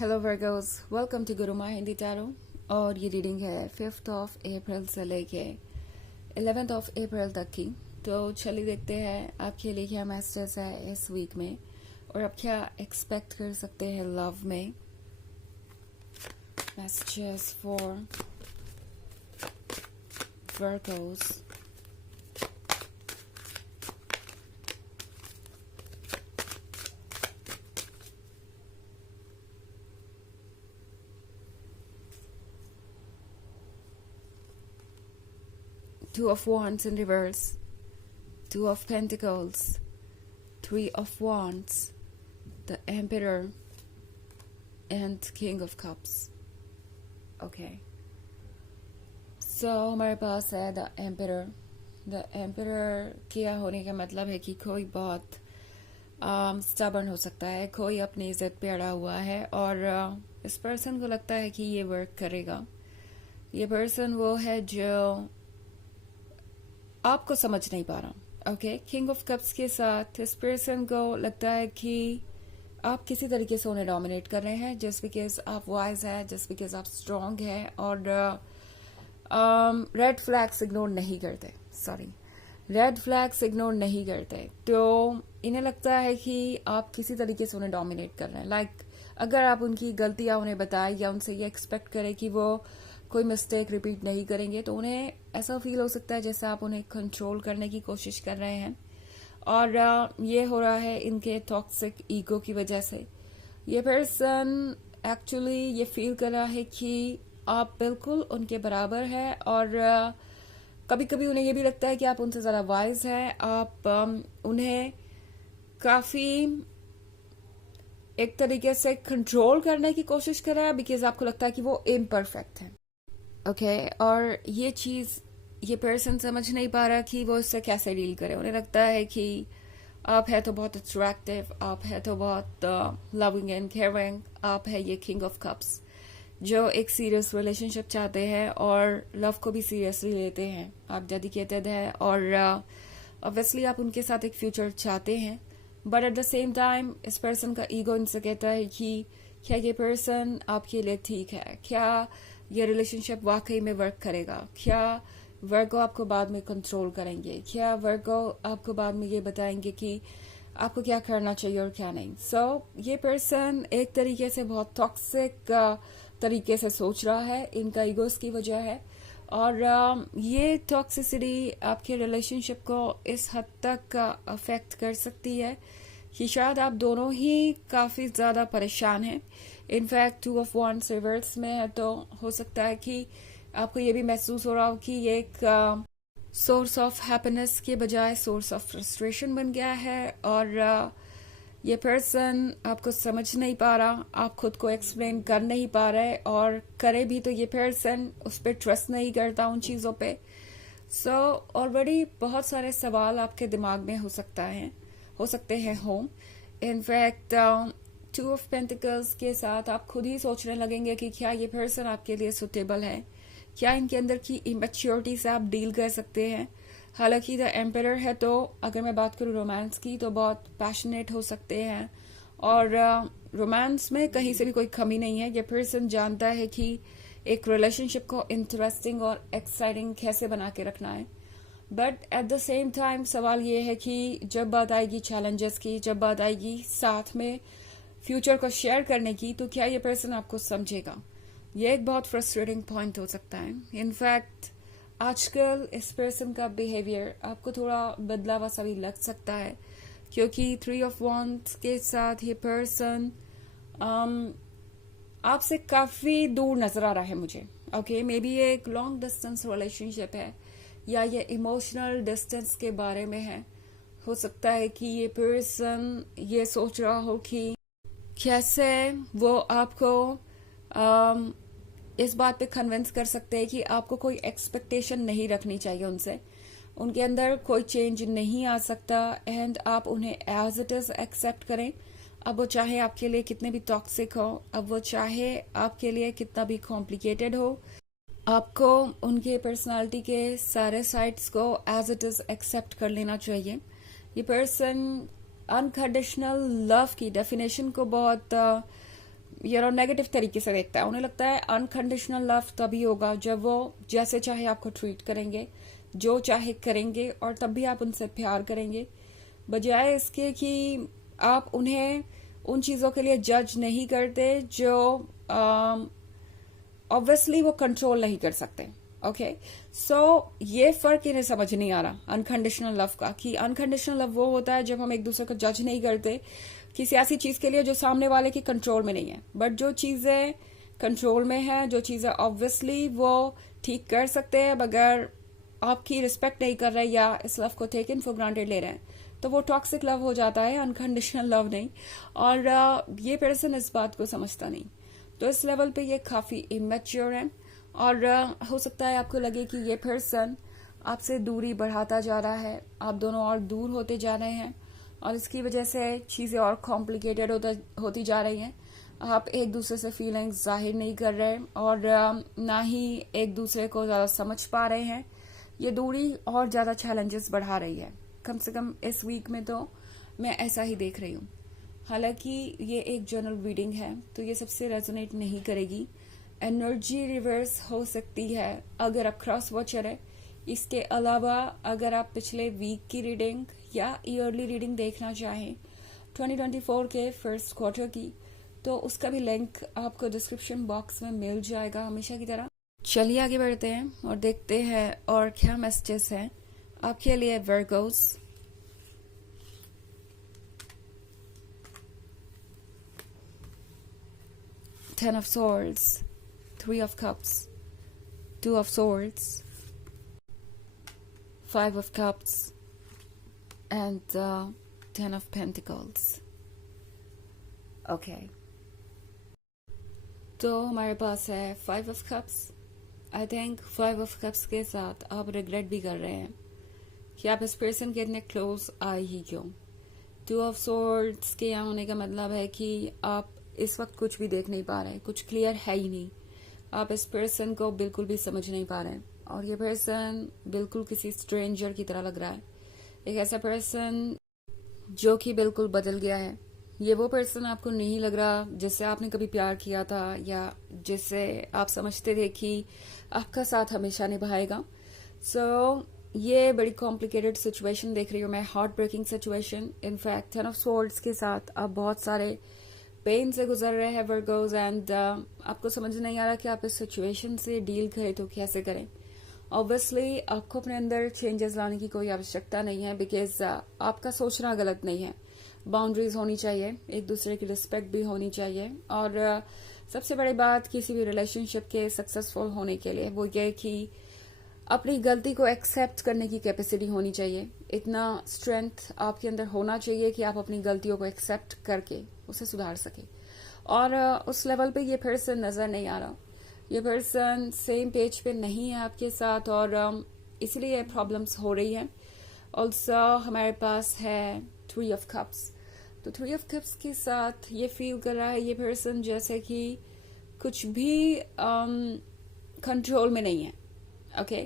Hello Virgos, welcome to Gurumaa Hindi tarot. और ये reading है 5th ऑफ अप्रैल से लेके 11th ऑफ अप्रैल तक की। तो चलिए देखते हैं आपके लिए क्या मैसेजेस है इस वीक में और आप क्या एक्सपेक्ट कर सकते हैं लव में। Messages for Virgo's. Two of Wands in reverse, Two of Pentacles, Three of Wands, the Emperor, and King of Cups. Okay. So हमारे पास है द एम्परर। द एम्परर क्या होने का मतलब है कि कोई बहुत स्टबर्न हो सकता है, कोई अपनी इज्जत पे अड़ा हुआ है और इस पर्सन को लगता है कि ये वर्क करेगा। ये पर्सन वो है जो आपको समझ नहीं पा रहा। ओके, किंग ऑफ कप्स के साथ इस पर्सन को लगता है कि आप किसी तरीके से उन्हें डोमिनेट कर रहे हैं, जस्ट बिकॉज आप वाइज है, जस्ट बिकॉज आप स्ट्रांग है और रेड फ्लैग्स इग्नोर नहीं करते। रेड फ्लैग्स इग्नोर नहीं करते। तो इन्हें लगता है कि आप किसी तरीके से उन्हें डोमिनेट कर रहे हैं। लाइक अगर आप उनकी गलतियां उन्हें बताएं या उनसे ये एक्सपेक्ट करें कि वो कोई मिस्टेक रिपीट नहीं करेंगे, तो उन्हें ऐसा फील हो सकता है जैसे आप उन्हें कंट्रोल करने की कोशिश कर रहे हैं। और ये हो रहा है इनके टॉक्सिक ईगो की वजह से। ये पर्सन एक्चुअली ये फील कर रहा है कि आप बिल्कुल उनके बराबर है और कभी कभी उन्हें ये भी लगता है कि आप उनसे ज़्यादा वाइज हैं। आप उन्हें काफ़ी एक तरीके से कंट्रोल करने की कोशिश कर रहे हैं बिकॉज आपको लगता है कि वो इम्परफेक्ट है। ओके, और ये चीज़ ये पर्सन समझ नहीं पा रहा कि वो इससे कैसे डील करे। उन्हें लगता है कि आप है तो बहुत अट्रैक्टिव, आप है तो बहुत लविंग एंड केयरिंग, आप है ये किंग ऑफ कप्स जो एक सीरियस रिलेशनशिप चाहते हैं और लव को भी सीरियसली लेते हैं। आप डेडिकेटेड है और ऑब्वियसली आप उनके साथ एक फ्यूचर चाहते हैं, but at the same time इस पर्सन का ईगो इनसे कहता है कि क्या ये पर्सन आपके लिए ठीक है, क्या ये रिलेशनशिप वाकई में वर्क करेगा, क्या वर्गो आपको बाद में कंट्रोल करेंगे, क्या वर्गो आपको बाद में ये बताएंगे कि आपको क्या करना चाहिए और क्या नहीं। सो ये पर्सन एक तरीके से बहुत टॉक्सिक तरीके से सोच रहा है, इनका ईगोस की वजह है और ये टॉक्सिसिटी आपके रिलेशनशिप को इस हद तक अफेक्ट कर सकती है कि शायद आप दोनों ही काफ़ी ज़्यादा परेशान हैं। In fact two of wands reverse में है तो हो सकता है कि आपको ये भी महसूस हो रहा हो कि ये एक सोर्स ऑफ हैप्पीनेस के बजाय सोर्स ऑफ फ्रस्ट्रेशन बन गया है और ये पर्सन आपको समझ नहीं पा रहा, आप खुद को एक्सप्लेन कर नहीं पा रहे और करे भी तो ये पर्सन उस पर ट्रस्ट नहीं करता उन चीज़ों पे। सो ऑलरेडी बहुत सारे सवाल आपके दिमाग में हो सकते हैं हों। इनफैक्ट टू ऑफ पेंटिकल्स के साथ आप खुद ही सोचने लगेंगे कि क्या ये पर्सन आपके लिए सुटेबल है, क्या इनके अंदर की इमेच्योरिटी से आप डील कर सकते हैं। हालांकि द एम्परर है तो अगर मैं बात करूँ रोमांस की तो बहुत पैशनेट हो सकते हैं और रोमांस में कहीं से भी कोई कमी नहीं है। ये पर्सन जानता है कि एक रिलेशनशिप को इंटरेस्टिंग और एक्साइटिंग कैसे बना के रखना है, but at the same time सवाल ये है कि जब बात आएगी चैलेंजेस की, जब बात आएगी साथ में फ्यूचर को शेयर करने की, तो क्या ये पर्सन आपको समझेगा। ये एक बहुत फ्रस्ट्रेटिंग पॉइंट हो सकता है। इनफैक्ट आजकल इस पर्सन का बिहेवियर आपको थोड़ा बदलावा सा भी लग सकता है क्योंकि 3 ऑफ वॉन्ड्स के साथ ये पर्सन आपसे काफ़ी दूर नजर आ रहा है मुझे। ओके, मे बी ये एक लॉन्ग डिस्टेंस रिलेशनशिप है या ये इमोशनल डिस्टेंस के बारे में है। हो सकता है कि ये पर्सन ये सोच रहा हो कि कैसे वो आपको इस बात पे कन्विंस कर सकते हैं कि आपको कोई एक्सपेक्टेशन नहीं रखनी चाहिए उनसे, उनके अंदर कोई चेंज नहीं आ सकता एंड आप उन्हें एज इट इज एक्सेप्ट करें। अब वो चाहे आपके लिए कितने भी टॉक्सिक हो, अब वो चाहे आपके लिए कितना भी कॉम्प्लिकेटेड हो, आपको उनके पर्सनालिटी के सारे साइड्स को एज इट इज एक्सेप्ट कर लेना चाहिए। ये पर्सन अनकंडीशनल लव की डेफिनेशन को बहुत नेगेटिव तरीके से देखता है। उन्हें लगता है अनकंडीशनल लव तभी होगा जब वो जैसे चाहे आपको ट्रीट करेंगे, जो चाहे करेंगे, और तब भी आप उनसे प्यार करेंगे, बजाय इसके कि आप उन्हें उन चीजों के लिए जज नहीं करते जो ऑब्वियसली वो कंट्रोल नहीं कर सकते। ओके, सो ये फर्क इन्हें समझ नहीं आ रहा अनकंडीशनल लव का, कि अनकंडीशनल लव वो होता है जब हम एक दूसरे को जज नहीं करते किसी ऐसी चीज के लिए जो सामने वाले की कंट्रोल में नहीं है, बट जो चीजें कंट्रोल में है, जो चीजें ऑब्वियसली वो ठीक कर सकते हैं, मगर आपकी रिस्पेक्ट नहीं कर रहे या इस लव को टेकन फॉर ग्रांटेड ले रहे हैं, तो वो टॉक्सिक लव हो जाता है, अनकंडीशनल लव नहीं। और ये पर्सन इस बात को समझता नहीं, तो इस लेवल पे ये काफी इमेच्योर है। और हो सकता है आपको लगे कि ये पर्सन आपसे दूरी बढ़ाता जा रहा है, आप दोनों और दूर होते जा रहे हैं, और इसकी वजह से चीजें और कॉम्प्लिकेटेड होती जा रही हैं। आप एक दूसरे से फीलिंग्स जाहिर नहीं कर रहे, और ना ही एक दूसरे को ज्यादा समझ पा रहे हैं। ये दूरी और ज्यादा चैलेंजेस बढ़ा रही है, कम से कम इस वीक में तो मैं ऐसा ही देख रही हूँ। हालांकि ये एक जनरल रीडिंग है, तो ये सबसे रेजोनेट नहीं करेगी। एनर्जी रिवर्स हो सकती है अगर आप क्रॉस वॉचर है। इसके अलावा अगर आप पिछले वीक की रीडिंग या ईयरली रीडिंग देखना चाहें 2024 के फर्स्ट क्वार्टर की, तो उसका भी लिंक आपको डिस्क्रिप्शन बॉक्स में मिल जाएगा हमेशा की तरह। चलिए आगे बढ़ते हैं और देखते हैं और क्या मैसेजेस हैं आपके लिए Virgo's. Ten of Swords, Three of Cups, Two of Swords, Five of Cups, and Ten of Pentacles. Okay. तो हमारे पास है Five of Cups. I think Five of Cups के साथ आप रिग्रेट भी कर रहे हैं कि आप इस पर्सन के इतने क्लोज आए ही क्यों। Two of Swords के यहाँ होने का मतलब है कि आप इस वक्त कुछ भी देख नहीं पा रहे, कुछ क्लियर है ही नहीं, आप इस पर्सन को बिल्कुल भी समझ नहीं पा रहे हैं, और ये पर्सन बिल्कुल किसी स्ट्रेंजर की तरह लग रहा है। एक ऐसा पर्सन जो कि बिल्कुल बदल गया है। ये वो पर्सन आपको नहीं लग रहा जिससे आपने कभी प्यार किया था, या जिससे आप समझते थे कि आपका साथ हमेशा निभाएगा। सो ये बड़ी कॉम्प्लिकेटेड सिचुएशन देख रही हूँ मैं, heart breaking situation. In fact ten of swords के साथ आप बहुत सारे पेन से गुजर रहे हैं वर्गोस, एंड आपको समझ नहीं आ रहा कि आप इस सिचुएशन से डील करें तो कैसे करें। ऑब्वियसली आपको अपने अंदर चेंजेस लाने की कोई आवश्यकता नहीं है, बिकॉज आपका सोचना गलत नहीं है। बाउंड्रीज होनी चाहिए, एक दूसरे की रिस्पेक्ट भी होनी चाहिए, और सबसे बड़ी बात किसी भी रिलेशनशिप के सक्सेसफुल होने के लिए वो ये कि अपनी गलती को एक्सेप्ट करने की कैपेसिटी होनी चाहिए। इतना स्ट्रेंथ आपके अंदर होना चाहिए कि आप अपनी गलतियों को एक्सेप्ट करके उसे सुधार सके, और उस लेवल पे ये पर्सन नजर नहीं आ रहा। ये पर्सन सेम पेज पे नहीं है आपके साथ, और इसलिए प्रॉब्लम्स हो रही हैं। ऑल्सो हमारे पास है थ्री ऑफ कप्स। तो थ्री ऑफ कप्स के साथ ये फील कर रहा है ये पर्सन जैसे कि कुछ भी कंट्रोल में नहीं है। ओके,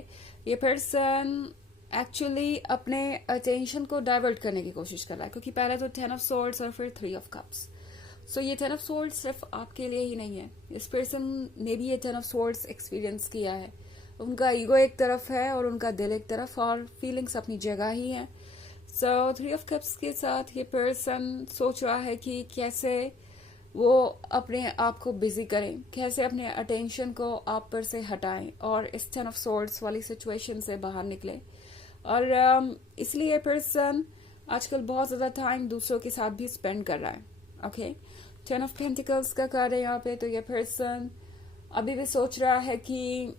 ये पर्सन एक्चुअली अपने अटेंशन को डाइवर्ट करने की कोशिश कर रहा है, क्योंकि पहले तो टेन ऑफ सोर्ड्स और फिर थ्री ऑफ कप्स। सो ये टेन ऑफ सोर्ड्स सिर्फ आपके लिए ही नहीं है, इस पर्सन ने भी ये टेन ऑफ सोर्ड्स एक्सपीरियंस किया है। उनका ईगो एक तरफ है और उनका दिल एक तरफ, और फीलिंग्स अपनी जगह ही है। सो थ्री ऑफ कप्स के साथ ये पर्सन सोच रहा है कि कैसे वो अपने आप को बिजी करें, कैसे अपने अटेंशन को आप पर से हटाएं और इस टेन ऑफ सोर्ड्स वाली सिचुएशन से बाहर निकले। और इसलिए पर्सन आजकल बहुत ज्यादा टाइम दूसरों के साथ भी स्पेंड कर रहा है। ओके, टेन ऑफ पेंटिकल्स का कार्ड है यहाँ पे, तो ये पर्सन अभी भी सोच रहा है कि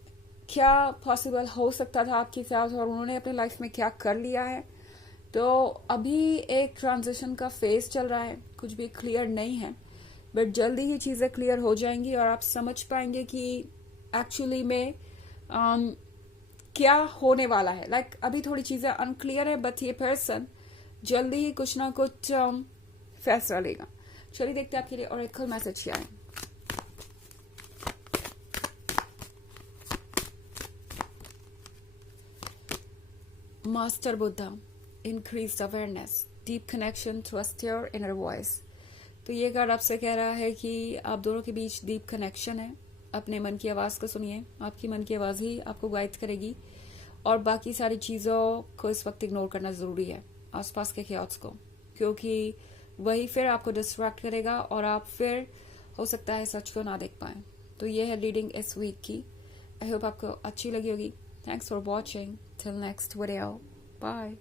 क्या पॉसिबल हो सकता था आपके साथ और उन्होंने अपने लाइफ में क्या कर लिया है। तो अभी एक ट्रांजिशन का फेज चल रहा है, कुछ भी क्लियर नहीं है, बट जल्दी ही चीजें क्लियर हो जाएंगी और आप समझ पाएंगे कि एक्चुअली में क्या होने वाला है। लाइक अभी थोड़ी चीजें अनक्लियर है, बट ये पर्सन जल्दी ही कुछ ना कुछ फैसला लेगा। चलिए देखते हैं आपके लिए ऑरेकल मैसेज क्या है। Master Buddha, increased awareness, deep connection, trust your inner voice. तो ये कार्ड आपसे कह रहा है कि आप दोनों के बीच डीप कनेक्शन है। अपने मन की आवाज को सुनिए, आपकी मन की आवाज ही आपको गाइड करेगी, और बाकी सारी चीजों को इस वक्त इग्नोर करना जरूरी है, आसपास के ख्याल्स को, क्योंकि वही फिर आपको डिस्ट्रैक्ट करेगा और आप फिर हो सकता है सच को ना देख पाए। तो ये है रीडिंग इस वीक की। आई होप आपको अच्छी लगी होगी। Thanks for watching. Till next video, bye.